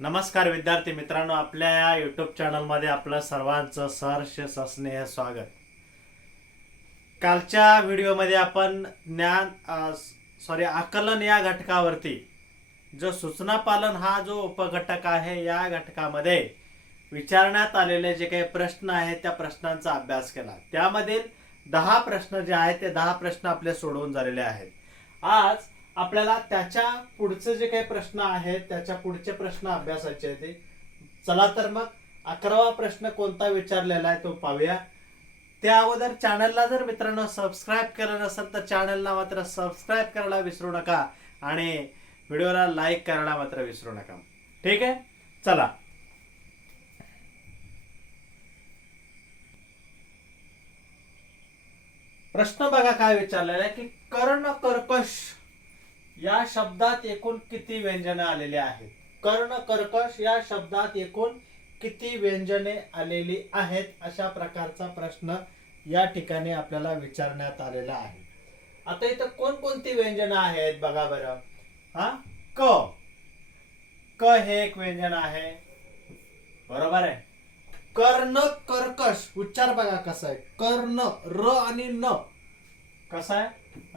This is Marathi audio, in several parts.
नमस्कार विद्यार्थी मित्रांनो, आपल्या या यूट्यूब चॅनलमध्ये आपलं सर्वांचं सहर्ष स्नेह स्वागत. कालच्या व्हिडिओमध्ये आपण आकलन या घटकावरती जो सूचना पालन हा जो उपघटक आहे, या घटकामध्ये विचारण्यात आलेले जे काही प्रश्न आहेत त्या प्रश्नांचा अभ्यास केला. त्यामधील 10 प्रश्न जे आहेत ते 10 प्रश्न आपले सोडवून झालेले आहेत. आज आपल्याला त्याच्या पुढचे जे काही प्रश्न आहेत त्याच्या पुढचे प्रश्न अभ्यासाचे आहेत. चला तर मग 11वा प्रश्न कोणता विचारलेला आहे तो पाहूया. त्या अगोदर चॅनलला जर मित्रांनो सबस्क्राईब केलं नसेल तर चॅनलला मात्र सबस्क्राईब करायला विसरू नका आणि व्हिडिओला लाईक करायला मात्र विसरू नका. ठीक आहे, चला. प्रश्न बघा काय विचारलेला आहे की कर्ण कर्कश या शब्दात एकूण किती व्यंजने आलेली आहेत. कर्ण कर्कश या शब्दात एकूण किती व्यंजने आलेली आहेत, अशा प्रकारचा प्रश्न या ठिकाणी आपल्याला विचारण्यात आलेला आहे. आता इथं कोणकोणती व्यंजने आहेत बघा बरं. क क हे एक व्यंजन आहे, बरोबर आहे. कर्ण कर्कश उच्चार बघा कसा आहे. कर्ण र आणि न कसा आहे,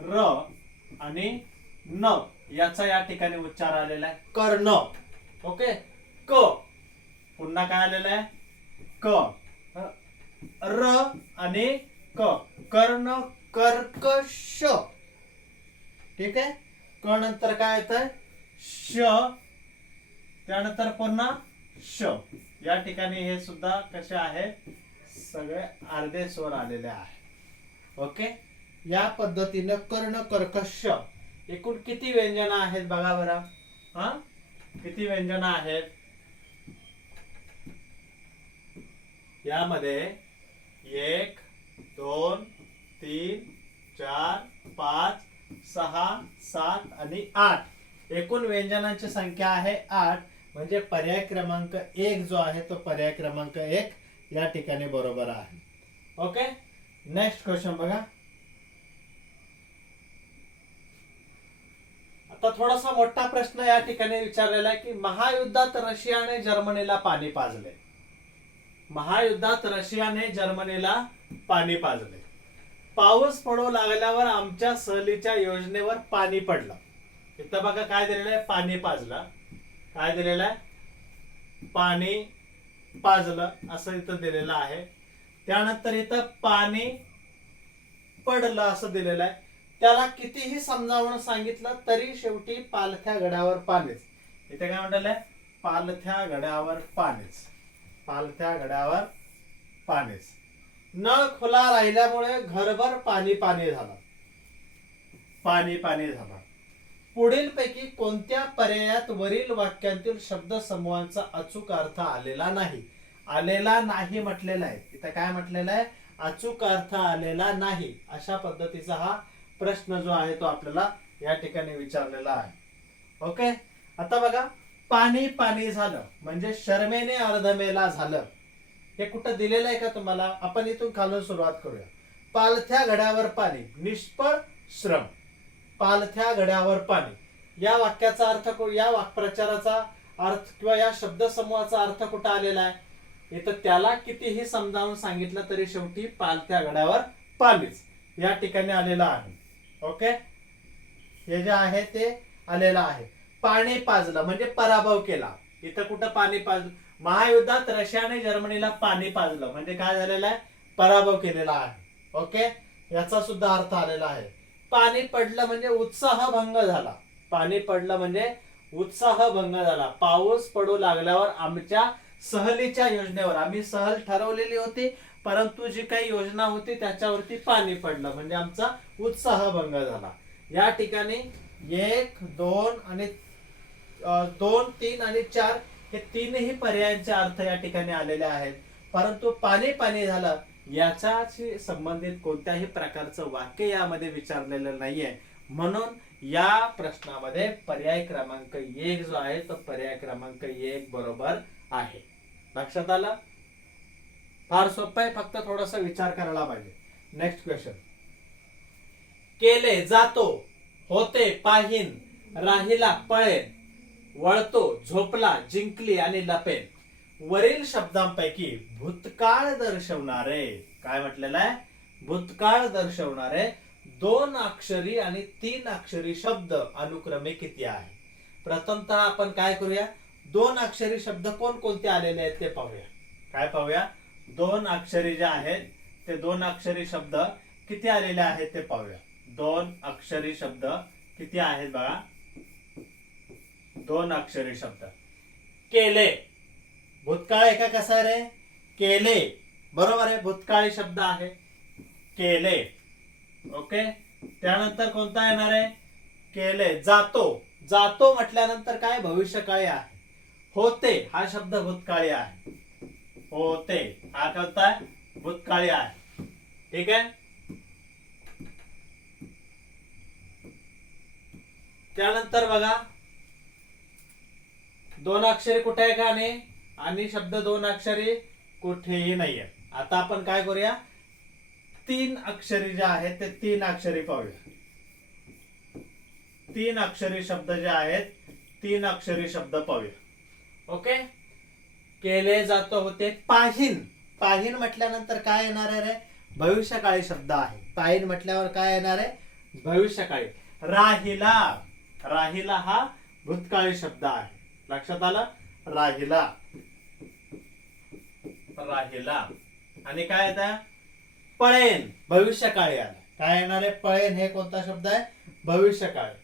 र आणि न याचा या ठिकाणी उच्चार आलेला आहे कर्ण. ओके. क पुन्हा काय आलेला आहे, क र आणि क कर्ण कर्कश. ठीक आहे. क नंतर काय येतंय श, त्यानंतर पुन्हा श. या ठिकाणी हे सुद्धा कसे आहेत, सगळे अर्धे स्वर आलेले आहेत. ओके. या पद्धतीने कर्ण कर्कश एकूण किती व्यंजन आहेत बघा बरं. किती व्यंजन आहेत यामध्ये 1 2 3 4 5 6 7 आणि 8 एकूण व्यंजनांची संख्या आहे 8. म्हणजे पर्याय क्रमांक 1 जो आहे तो पर्याय क्रमांक 1 या ठिकाणी बरोबर आहे. ओके. नेक्स्ट क्वेश्चन बघा. आता थोडासा मोठा प्रश्न या ठिकाणी विचारलेला आहे की महायुद्धात रशियाने जर्मनीला पाणी पाजले. महायुद्धात रशियाने जर्मनीला पाणी पाजले. पाऊस पडू लागल्यावर आमच्या सहलीच्या योजनेवर पाणी पडलं. इथं बघा काय दिलेलं आहे, पाणी पाजलं. काय दिलेलं आहे, पाणी पाजलं असं इथं दिलेलं आहे. त्यानंतर इथं पाणी पडलं असं दिलेलं आहे. त्याला कितीही समजावून सांगितलं तरी शेवटी पालथ्या गड्यावर पाणीच. इथे काय म्हटलंय, पालथ्या गड्यावर पाणीच. पालथ्या गड्यावर पाणीच. नळ खुला राहिल्यामुळे घरभर पाणी पाणी झालं. पाणी पाणी झालं. पुढील पैकी कोणत्या पर्यायात वरील वाक्यातील शब्द समूहांचा अचूक अर्थ आलेला नाही. आलेला नाही म्हटलेला आहे. इथे काय म्हटलेलं आहे, अचूक अर्थ आलेला नाही. अशा पद्धतीचा हा प्रश्न जो आहे तो आपल्याला या ठिकाणी विचारलेला आहे. ओके. आता बघा, पाणी पाणी झालं म्हणजे शर्मेने अर्धमेला झालं. हे कुठं दिलेलं आहे का तुम्हाला. आपण इथून खालून सुरुवात करूया. पालथ्या घड्यावर पाणी, निष्फळ श्रम. पालथ्या घड्यावर पाणी या वाक्याचा अर्थ, या वाक्प्रचाराचा अर्थ किंवा या शब्दसमूहाचा अर्थ कुठं आलेला आहे. इथं त्याला कितीही समजावून सांगितलं तरी शेवटी पालथ्या घड्यावर पाणीच या ठिकाणी आलेला आहे. ओके. हे जे आहे ते आलेलं आहे. पाणी पाजलं म्हणजे पराभव केला. इथं कुठं पाणी पाजलं, महायुद्धात रशियाने जर्मनीला पाणी पाजलं म्हणजे काय झालेलं आहे, पराभव केलेला आहे. ओके. याचा सुद्धा अर्थ आलेला आहे. पाणी पडलं म्हणजे उत्साह भंग झाला. पाणी पडलं म्हणजे उत्साह भंग झाला. पाऊस पडू लागल्यावर आमच्या सहलीच्या योजनेवर, आम्ही सहल ठरवलेली होती परंतु जी काही योजना होती त्याच्यावरती पाणी पडलं म्हणजे आमचा उत्साह भंग झाला. या ठिकाणी 1 2 आणि 2 3 आणि 4 हे तीनही पर्यायांचे अर्थ या ठिकाणी आलेले आहेत. परंतु पाणी पाणी झालं याच्याशी संबंधित कोणत्याही प्रकारचं वाक्य यामध्ये विचारलेलं नाहीये. म्हणून या प्रश्नामध्ये पर्याय क्रमांक 1 जो आहे तो पर्याय क्रमांक 1 बरोबर आहे. लक्षात आलं. फार सोपं आहे, फक्त थोडासा विचार करायला पाहिजे. Next question. केले जातो, होते पाहीन, राहिला पळेल, वळतो, झोपला, जिंकली आणि लपेन वरील शब्दांपैकी भूतकाळ दर्शवणारे, काय म्हटलेलं आहे, भूतकाळ दर्शवणारे 2 अक्षरी आणि 3 अक्षरी शब्द अनुक्रमे किती आहे? प्रथमतः आपण काय करूया, 2 अक्षरी शब्द कोणकोणते आलेले आहेत ते पाहूया. काय पाहूया, 2 अक्षरी जे आहेत ते 2 अक्षरी शब्द किती आलेले आहेत ते पाहूया. 2 अक्षरी शब्द किती आहेत बघा. 2 अक्षरी शब्द. केले, भूतकाळ आहे का कसा आहे रे, केले, बरोबर आहे, भूतकाळी शब्द आहे केले. ओके, त्यानंतर कोणता येणार आहे, केले. जातो, जातो म्हटल्यानंतर काय, भविष्यकाळी आहे. होते हा शब्द भूतकाळी आहे, होते हा कोणता आहे, भूतकाळी आहे. ठीक आहे. त्यानंतर बघा 2 अक्षरी कुठे आहे का नाही, आणि शब्द 2 अक्षरी कुठेही नाहीये. आता आपण काय करूया, 3 अक्षरी जे आहेत ते 3 अक्षरी पाहूया. 3 अक्षरी शब्द जे आहेत 3 अक्षरी शब्द पाहूया. ओके, केले, जातो, होते. पाहिन, पाहिन म्हटल्यानंतर काय येणार आहे रे, भविष्यकाळी शब्द आहे. पाहिन म्हटल्यावर काय येणार आहे, भविष्यकाळी. राहिला, राहिला हा भूतकाळी शब्द आहे. लक्षात आलं, राहिला, राहिला. आणि काय येतं, पळेन, भविष्यकाळी आला. काय येणार आहे, पळेन हे कोणता शब्द आहे, भविष्यकाळी.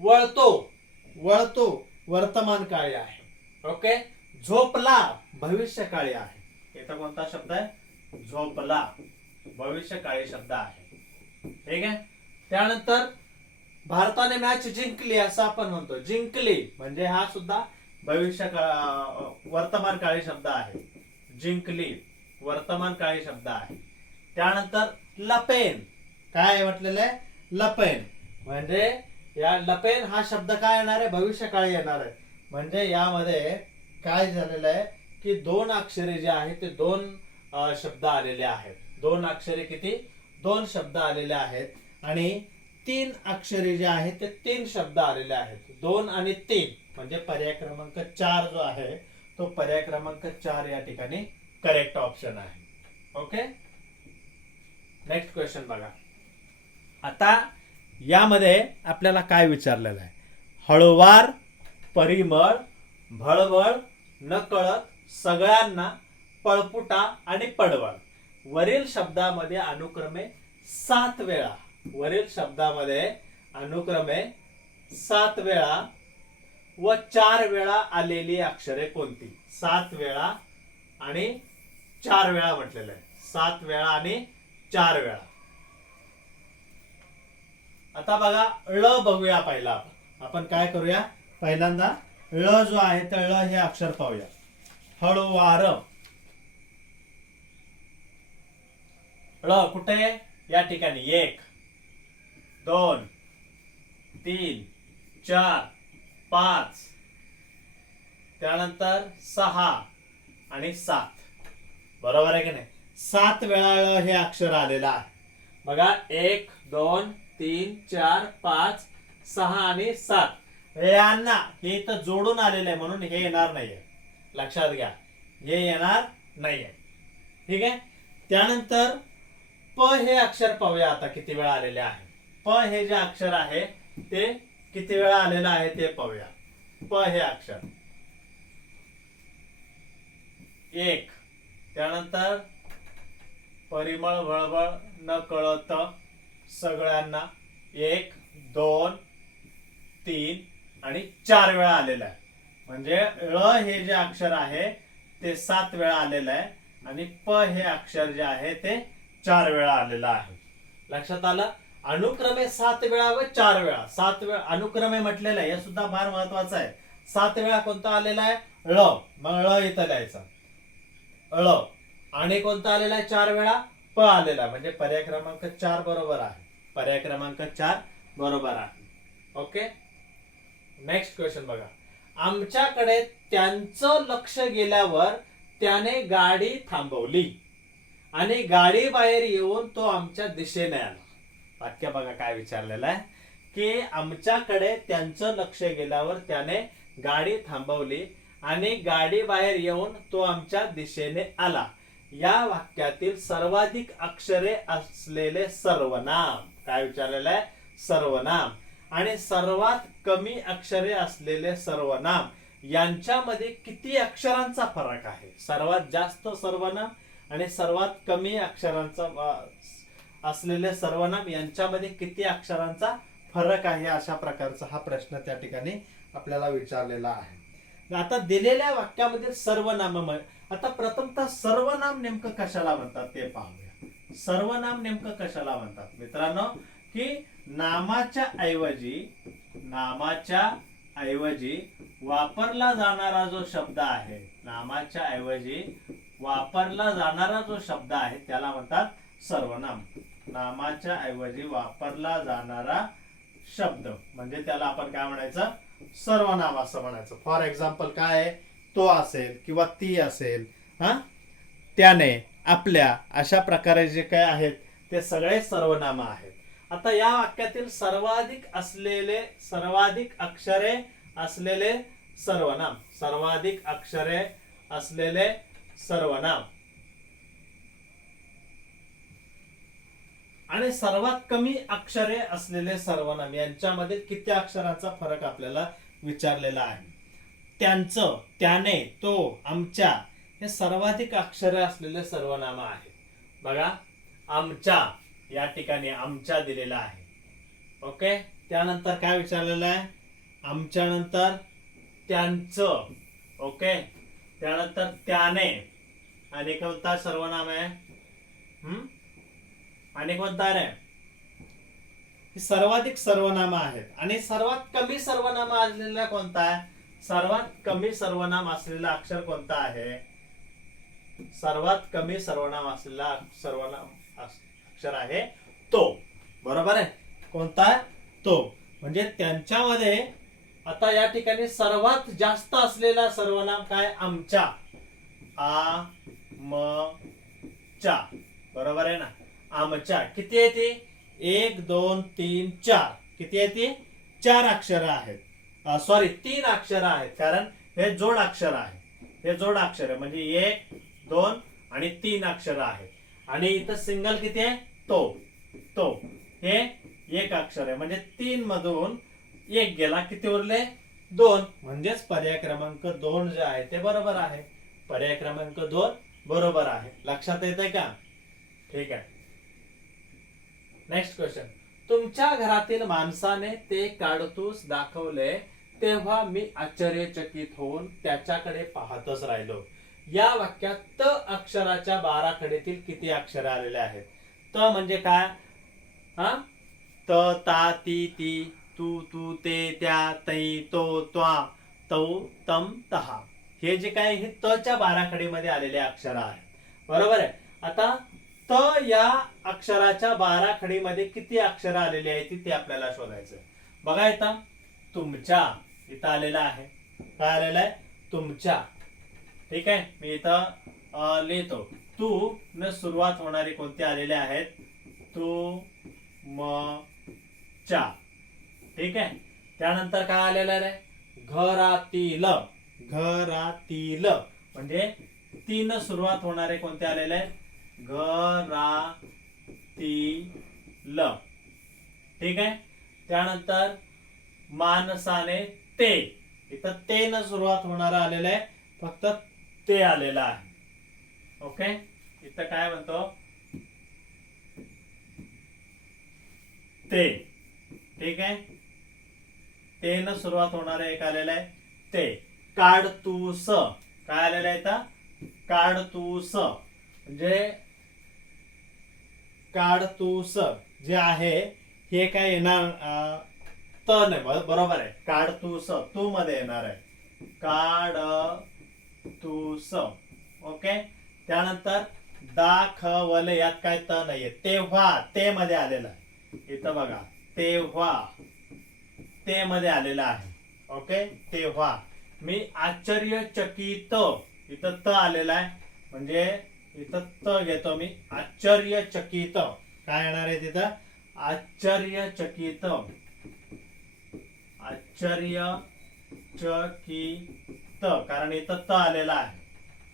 वळतो, वळतो वर्तमान काळी आहे. ओके, झोपला, भविष्यकाळी आहे. इथं कोणता शब्द आहे, झोपला, भविष्यकाळी शब्द आहे. ठीक आहे. त्यानंतर भारताने मॅच जिंकली असं आपण म्हणतो, जिंकली म्हणजे हा सुद्धा वर्तमान काळी शब्द आहे. जिंकली वर्तमान काळी शब्द आहे. त्यानंतर लपेन, काय म्हटलेलं आहे, लपेन म्हणजे या लपेन हा शब्द काय येणार आहे, भविष्यकाळी येणार आहे. म्हणजे यामध्ये काय झालेलं आहे की 2 अक्षरे जे आहेत ते 2 शब्द आलेले आहेत. 2 अक्षरे किती, 2 शब्द आलेले आहेत. आणि 3 अक्षरे जे आहेत ते 3 शब्द आलेले आहेत. 2 आणि 3 म्हणजे पर्याय क्रमांक 4 जो आहे तो पर्याय क्रमांक 4 या ठिकाणी करेक्ट ऑप्शन आहे. ओके, नेक्स्ट क्वेश्चन बघा. आता यामध्ये आपल्याला काय विचारलेलं आहे, हळूवार, परिमळ, भळभळ, नकळत, सगळ्यांना, पळपुटा आणि पडवळ वरील शब्दामध्ये अनुक्रमे 7 वेळा, वरील शब्दामध्ये अनुक्रमे 7 वेळा व 4 वेळा आलेली अक्षरे कोणती? 7 वेळा आणि 4 वेळा म्हटलेलं आहे. 7 वेळा आणि 4 वेळा. आता बघा ळ बघूया. पहिला आपण काय करूया, पहिल्यांदा ळ जो आहे तर ळ हे अक्षर पाहूया. हळूवार, ळ कुठे, या ठिकाणी 1 2 3 4 5 त्यानंतर 6 आणि 7. बरोबर आहे की नाही, 7 वेळा ळ हे अक्षर आलेलं आहे. बघा 1 2 3 4 5 6 आणि 7 यांना हे इथं जोडून आलेलं आहे म्हणून हे येणार नाहीये. लक्षात घ्या, हे येणार नाहीये. ठीक आहे. त्यानंतर प हे अक्षर पाहूया आता किती वेळा आलेले आहे. प हे जे अक्षर आहे ते किती वेळा आलेलं आहे ते पाहूया. प हे अक्षर 1, त्यानंतर परिमळ, भळभळ, न कळत, सगळ्यांना 1 2 3 आणि 4 वेळा आलेला आहे. म्हणजे ळ हे जे अक्षर आहे ते 7 वेळा आलेलं आहे आणि प हे अक्षर जे आहे ते 4 वेळा आलेलं आहे. लक्षात आलं. अनुक्रमे 7 वेळा व 4 वेळा. 7 वेळा अनुक्रमे म्हटलेलं आहे, हे सुद्धा फार महत्वाचं आहे. 7 वेळा कोणता आलेला आहे, ळ. मग ळ इथं द्यायचा ळ. आणि कोणता आलेला आहे 4 वेळा, प आलेला. म्हणजे पर्याय क्रमांक 4 बरोबर आहे. पर्याय क्रमांक 4 बरोबर आहे. ओके. नेक्स्ट क्वेश्चन बघा. आमच्याकडे त्यांचं लक्ष गेल्यावर त्याने गाडी थांबवली आणि गाडी बाहेर येऊन तो आमच्या दिशेने आला. वाक्य बघा काय विचारलेलं आहे की आमच्याकडे त्यांचं लक्ष गेल्यावर त्याने गाडी थांबवली आणि गाडी बाहेर येऊन तो आमच्या दिशेने आला. या वाक्यातील सर्वाधिक अक्षरे असलेले सर्वनाम. काय विचारलेलं आहे? सर्वनाम. आणि सर्वात कमी अक्षरे असलेले सर्वनाम यांच्यामध्ये किती अक्षरांचा फरक आहे? सर्वात जास्त सर्वनाम आणि सर्वात कमी अक्षरांचा असलेले सर्वनाम यांच्यामध्ये किती अक्षरांचा फरक आहे? अशा प्रकारचा हा प्रश्न त्या ठिकाणी आपल्याला विचारलेला आहे. आता दिलेल्या वाक्यामधील सर्वनाम, आता प्रथमतः सर्वनाम नेमकं कशाला म्हणतात ते पाहूया. सर्वनाम नेमकं कशाला म्हणतात मित्रांनो? की नामाच्या ऐवजी वापरला जाणारा जो शब्द आहे, नामाच्या ऐवजी वापरला जाणारा जो शब्द आहे त्याला म्हणतात सर्वनाम. नामाच्या ऐवजी वापरला जाणारा शब्द म्हणजे त्याला आपण काय म्हणायचं? सर्वनाम असं म्हणायचं. फॉर एक्झाम्पल काय आहे? तो असेल किंवा ती असेल, त्याने, आपल्या, अशा प्रकारे जे काय आहेत ते सगळे सर्वनाम आहेत. आता या वाक्यातील सर्वाधिक अक्षरे असलेले सर्वनाम, सर्वाधिक अक्षरे असलेले सर्वनाम आणि सर्वात कमी अक्षरे असलेले सर्वनाम यांच्यामध्ये किती अक्षरांचा फरक आपल्याला विचारलेला आहे. त्यांचं, त्याने, तो, आमच्या हे सर्वाधिक अक्षरे असलेले सर्वनाम आहेत. बघा, आमच्या या ठिकाणी आमच्या दिलेला आहे. ओके. त्यानंतर काय विचारलेलं आहे? आमच्या नंतर त्यांचं. ओके. त्यानंतर त्याने. आणि कोणता सर्वनाम आहे? आणि कोणता आहे? सर्वाधिक सर्वनाम आहेत. आणि सर्वात कमी सर्वनाम असलेला कोणता आहे? सर्वात कमी सर्वनाम असलेला अक्षर कोणता आहे? सर्वात कमी सर्वनाम असलेला अक्षर आहे तो. बरोबर आहे. कोणता? तो. म्हणजे त्यांच्यामध्ये आता या ठिकाणी सर्वात जास्त असलेला सर्वनाम काय? आमच्या. आ म च्या. बरोबर आहे ना? आमच्या. किती आहे ती? 1 2 3 4. किती आहे ती? 4 अक्षर आहेत. सॉरी 3 अक्षर आहेत, कारण हे जोड अक्षर आहे. हे जोड अक्षर आहे म्हणजे 1 2 आणि 3 अक्षर आहेत. आणि इथं सिंगल किती आहे? तो. हे 1 अक्षर आहे म्हणजे 3 मधून 1 गेला, किती उरले? 2. म्हणजेच पर्याय क्रमांक 2 जे आहे ते बरोबर आहे. पर्याय क्रमांक 2 बरोबर आहे. लक्षात येतंय का? ठीक आहे. Next question. तुमच्या घरातील माणसाने ते काडतूस दाखवले तेव्हा मी आश्चर्यचकित होऊन त्याच्याकडे पाहतच राहिलो. या वाक्यात त अक्षराच्या 12 कडेतील किती अक्षर आलेले आहेत? त म्हणजे काय? त, ता, ती, ती, तू, तू, ते, त्या, तै, तो, त्वा, तौ, तम, तहा. हे जे काय हे त च्या 12 कडेमध्ये आलेले अक्षर आहेत. बरोबर आहे. आता त या अक्षराच्या 12 खडीमध्ये किती अक्षर आलेली आहेत ते आपल्याला शोधायचं. बघा इथं तुमच्या इथं आलेला आहे. काय आलेलं आहे? तुमच्या. ठीक आहे. मी इथं लिहितो. तू न सुरुवात होणारे कोणते आलेले आहेत? तू म च्या. ठीक आहे. त्यानंतर काय आलेलं आहे? घरातील. घरातील म्हणजे 3 सुरुवात होणारे कोणते आलेले आहेत? घरातील. ठीक आहे. त्यानंतर माणसाने ते. इथं ते न सुरुवात होणार आलेलं आहे, फक्त ते आलेलं आहे. ओके. इथं काय म्हणतो? ते. ठीक आहे. ते न सुरुवात होणार एक आलेलं आहे ते. काडतूस. काय आलेलं आहे इथं? काडतूस. म्हणजे काडतूस जे आहे हे काय येणार? त नाही. बरोबर आहे. काडतूस तू मध्ये येणार आहे. काडतूस. ओके. त्यानंतर दाखवले यात काय त नाहीये. तेव्हा ते मध्ये आलेला आहे. इथं बघा तेव्हा ते मध्ये आलेला आहे. ओके. तेव्हा. मी आश्चर्यचकित. इथं त आलेला आहे म्हणजे इथं त घेतो मी. आश्चर्यचकित. काय येणार आहे तिथं? आश्चर्यचकित. आश्चर्यचकित. कारण इथं त आलेला आहे.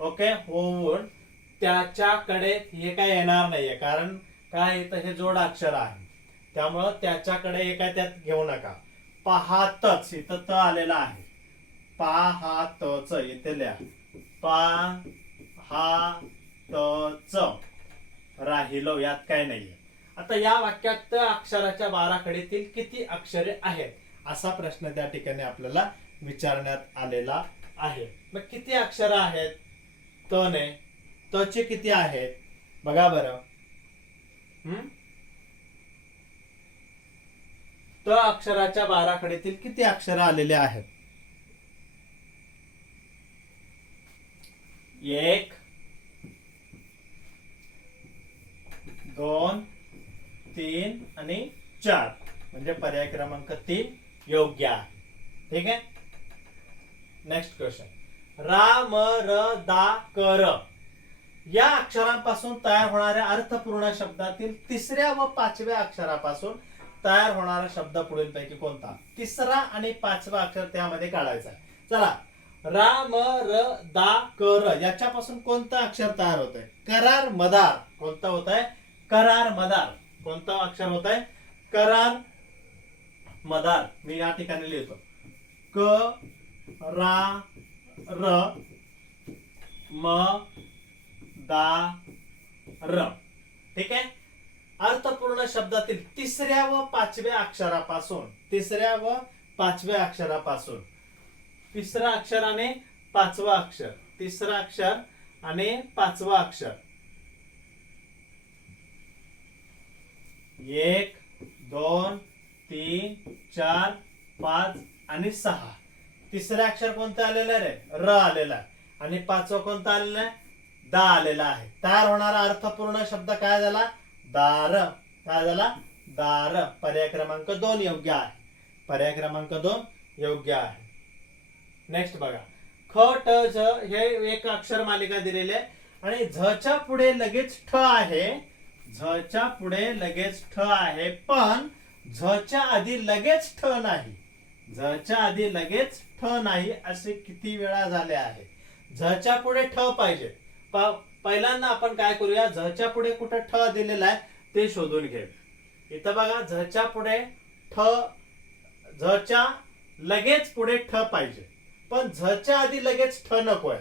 ओके, होऊन त्याच्याकडे हे काय येणार नाहीये, कारण काय इथं हे जोड अक्षर आहे, त्यामुळं त्याच्याकडे हे काय त्यात घेऊ नका. पाहातच इथं त आलेला आहे, पाहातच इथे लिहा, पाहातच राहिलो, यात काय नाहीये. आता या वाक्यात त अक्षराच्या बाराखडीतील किती अक्षरे आहेत असा प्रश्न त्या ठिकाणी आपल्याला विचारण्यात आलेला आहे. मग किती अक्षर आहेत त ने, त चे किती आहेत बघा बरं. त अक्षराच्या बाराखडीतील किती अक्षर आलेले आहेत? 1 2 3 आणि 4 म्हणजे पर्याय क्रमांक 3 योग्य आहे. ठीक आहे. नेक्स्ट क्वेश्चन, राम र दा कर या अक्षरांपासून तयार होणाऱ्या अर्थपूर्ण शब्दातील तिसऱ्या व पाचव्या अक्षरापासून तयार होणारा शब्द पुढीलपैकी कोणता? तिसरा आणि पाचवा अक्षर त्यामध्ये काढायचा आहे. चला, राम र दा कर याच्यापासून कोणतं अक्षर तयार होत आहे? करार मदार. कोणतं होत आहे? करार मदार. कोणतं अक्षर होत आहे? करार मदार. मी या ठिकाणी लिहितो क रा र म दा र. ठीक आहे. अर्थपूर्ण शब्दातील तिसऱ्या व पाचव्या अक्षरापासून, तिसऱ्या व पाचव्या अक्षरापासून, तिसरा अक्षर आणि पाचवा अक्षर, तिसरा अक्षर आणि पाचवा अक्षर, 1 2 3 4 5 आणि 6. तिसरा अक्षर कोणतं आलेलं आहे? र आलेला आहे. आणि पाचवा कोणता आलेला आहे? दा आलेला आहे. तयार होणारा अर्थपूर्ण शब्द काय झाला? दार. काय झाला? दार. पर्याय क्रमांक 2 योग्य आहे. पर्याय क्रमांक 2 योग्य आहे. नेक्स्ट बघा, ख ट झ हे एक अक्षर मालिका दिलेली आहे आणि झच्या पुढे लगेच ठ आहे. झच्या पुढे लगेच ठ आहे, पण झच्या आधी लगेच ठ नाही. झच्या आधी लगेच ठ नाही असे किती वेळा झाले आहे? झच्या पुढे ठ पाहिजे. पहिल्यांदा आपण काय करूया, झच्या पुढे कुठे ठ दिलेला आहे ते शोधून घे. इथं बघा, झच्या पुढे ठ, झच्या लगेच पुढे ठ पाहिजे, पण झच्या आधी लगेच ठ नकोय.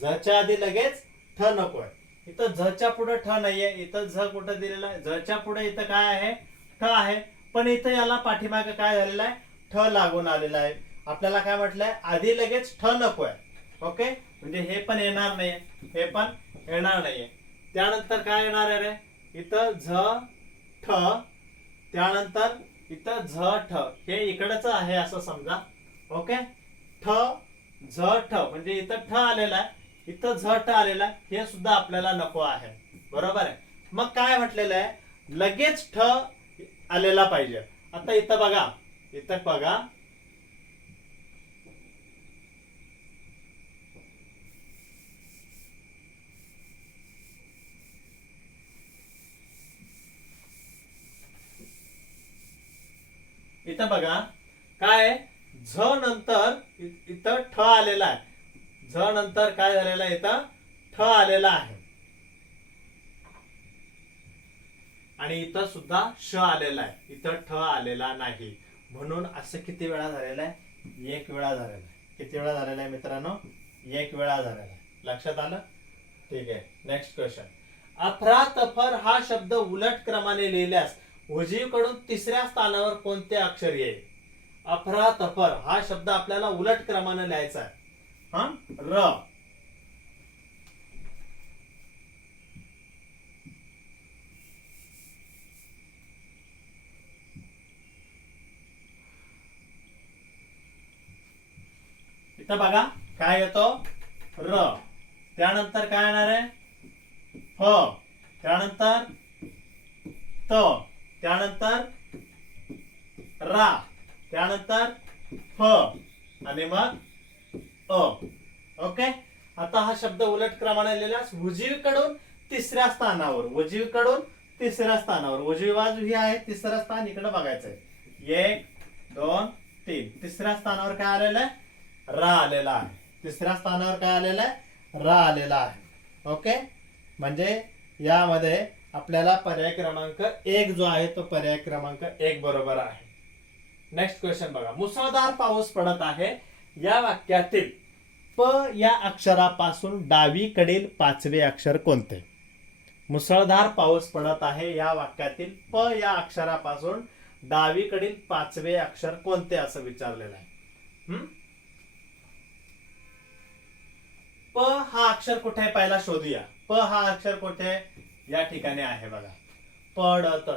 झच्या आधी लगेच ठ नकोय. इथं झच्या पुढे ठ नाहीये. इथं झ कुठं दिलेला आहे? झच्या पुढे इथं काय आहे? ठ आहे, पण इथं याला पाठीमागे काय झालेलं आहे? ठ लागून आलेला आहे. आपल्याला काय म्हटलंय? आधी लगेच ठ नकोय. ओके, म्हणजे हे पण येणार नाहीये, हे पण येणार नाहीये. त्यानंतर काय येणार आहे रे? इथं झ ठ, त्यानंतर इथं झ ठ, हे इकडच आहे असं समजा. ओके, ठ झ ठ म्हणजे इथं ठ आलेला आहे, इथं झ ठ आलेला आहे, हे सुद्धा आपल्याला नको आहे. बरोबर आहे. मग काय म्हटलेलं आहे? लगेच ठ आलेला पाहिजे. आता इथं बघा, इथं बघा, इथं बघा काय, झ नंतर इथं ठ आलेला आहे. झ नंतर काय झालेला आहे? इथं ठ आलेला आहे आणि इथं सुद्धा श आलेला आहे. इथं ठ आलेला नाही. म्हणून असं किती वेळा झालेला आहे? 1 वेळा झालेला आहे. किती वेळा झालेला आहे मित्रांनो? 1 वेळा झालेला आहे. लक्षात आलं? ठीक आहे. नेक्स्ट क्वेश्चन, अफरातफर हा शब्द उलट क्रमाने लिहिल्यास उजवीकडून तिसऱ्या स्थानावर कोणते अक्षर येईल? अफरातफर हा शब्द आपल्याला उलट क्रमाने लिहायचा आहे. र. इथं बघा काय येतो? र. त्यानंतर काय येणार आहे? फ. त्यानंतर त. त्यानंतर रा. त्यानंतर फ आणि मग अ. ओके, आता हा शब्द उलट क्रमाने लिहिल्यास उजवीकडून तिसऱ्या स्थानावर, उजवीकडून तिसऱ्या स्थानावर, उजवी बाजू ही आहे, तिसरं स्थान इकडे बघायचंय. 1 2 3 तिसऱ्या स्थानावर काय आलेलं आहे? र आलेला आहे. तिसऱ्या स्थानावर काय आलेलं आहे? र आलेला आहे. ओके, म्हणजे यामध्ये आपल्याला पर्याय क्रमांक 1 जो आहे तो पर्याय क्रमांक 1 बरोबर आहे. नेक्स्ट क्वेश्चन बघा. मुसळधार पाऊस पडत आहे या वाक्यातील प या अक्षरापासून डावीकडील 5वे अक्षर कोणते? मुसळधार पाऊस पडत आहे या वाक्यातील प या अक्षरापासून डावीकडील 5वे अक्षर कोणते असं विचारलेलं आहे. प हा अक्षर कुठे आहे पहिला शोधूया. प हा अक्षर कुठे या ठिकाणी आहे बघा, पडत.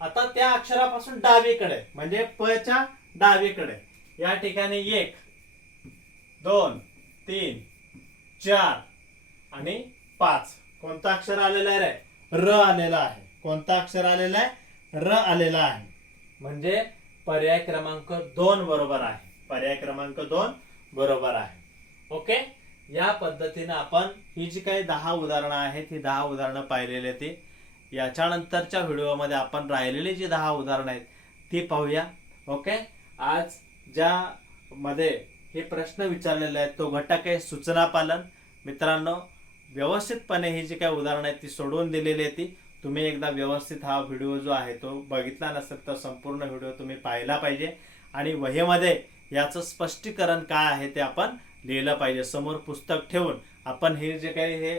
आता त्या अक्षरापासून डावीकडे म्हणजे प च्या डावीकडे या ठिकाणी 1 2 3 4 आणि 5 कोणता अक्षर आलेला आहे रे? र आलेला आहे. कोणता अक्षर आलेला आहे? र आलेला आहे. म्हणजे पर्याय क्रमांक 2 बरोबर आहे. पर्याय क्रमांक 2 बरोबर आहे. ओके, या पद्धतीने आपण ही जी काही 10 उदाहरणं आहेत ही 10 उदाहरणं पाहिलेली ती. याच्यानंतरच्या व्हिडिओमध्ये आपण राहिलेली जी 10 उदाहरणं आहेत ती पाहूया. ओके, आज ज्या मध्ये हे प्रश्न विचारलेले आहेत तो घटक आहे सूचना पालन. मित्रांनो, व्यवस्थितपणे ही जी काही उदाहरणं आहेत ती सोडवून दिलेली आहे ती. तुम्ही एकदा व्यवस्थित हा व्हिडिओ जो आहे तो बघितला नसेल तर संपूर्ण व्हिडिओ तुम्ही पाहिला पाहिजे आणि वहीमध्ये याचं स्पष्टीकरण काय आहे ते आपण लिहिलं पाहिजे. समोर पुस्तक ठेवून आपण हे जे काही हे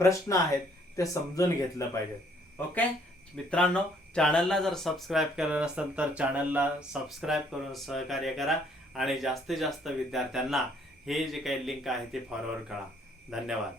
प्रश्न आहेत ते समजून घेतलं पाहिजे. ओके मित्रांनो, चॅनलला जर सबस्क्राईब केलं नसेल तर चॅनलला सबस्क्राईब करून सहकार्य करा आणि जास्तीत जास्त विद्यार्थ्यांना हे जे काही लिंक आहे ते फॉरवर्ड करा. धन्यवाद.